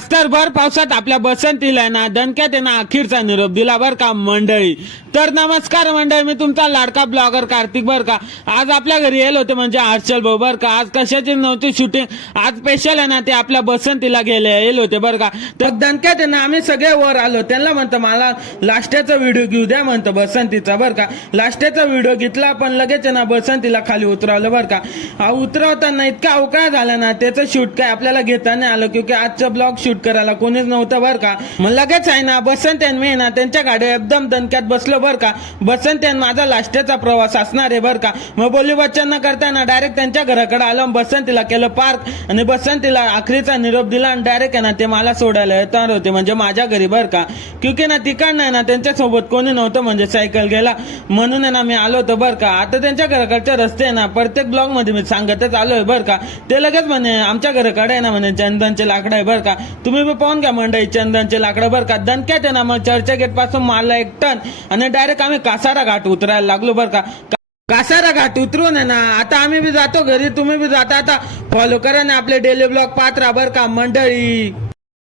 आज तर भर पावसात आपल्या बसंतीला ना दणक्यात आहे ना अखेरचा निरोप दिला बर का मंडळी। तर नमस्कार मंडळी, मी तुमचा लाडका ब्लॉगर कार्तिक बर का। आज आपल्या घरी येल होते म्हणजे हर्षल भाऊ बर का। आज कशाची नव्हती शूटिंग, आज स्पेशल आहे ना ते आपल्या बसंतीला गेले येल होते बर का। तर दणक्यात आहे ना आम्ही सगळे वर आलो, त्यांना म्हणतो मला लास्टचा व्हिडिओ घेऊ द्या म्हणतो बसंतीचा बर का। लास्टचा व्हिडिओ घेतला पण लगेच आहे ना बसंतीला खाली उतरवलं बर का। उतरवताना इतका अवकाळ झाला ना त्याचं शूट काय आपल्याला घेता नाही आलं, क्योंकि आजचं ब्लॉग शूट करायला कोणीच नव्हतं बर का। मग लगेच आहे ना बसंत मी ना त्यांच्या गाड्या एकदम दणक्यात बसलो बर का। बसंत माझा लास्टचा प्रवास असणार आहे बर का। मग बोली बच्चन करताना डायरेक्ट त्यांच्या घराकडे आलो, बसंतीला केलं पार्क आणि बसंतीला आखरीचा निरोप दिला आणि डायरेक्ट आहे ना ते मला सोडायला येणार होते म्हणजे माझ्या घरी बर का। क्योंकि ना तिकडनं आहे ना त्यांच्या सोबत कोणी नव्हतं म्हणजे सायकल गेला म्हणून आहे ना मी आलो होतो बर का। आता त्यांच्या घराकडचे रस्ते आहे ना प्रत्येक ब्लॉग मध्ये मी सांगतच आलोय बर का। ते लगेच म्हणे आमच्या घराकडे आहे ना म्हणे चंदनचे लाकडं आहे बर का। तुम्ही बी पाहून घ्या मंडळी चंदनचे लाकडं बर का। दणक्यात आहे ना मग चर्चगेट पासून मारला 1 टन आणि डायरेक्ट आम्ही कासारा घाट उतरायला लागलो बर का। कासारा घाट उतरून आहे ना आता आम्ही बी जातो घरी, तुम्ही बी जाता। आता फॉलो करा ना आपले डेली ब्लॉग पात्रा बर का मंडळी।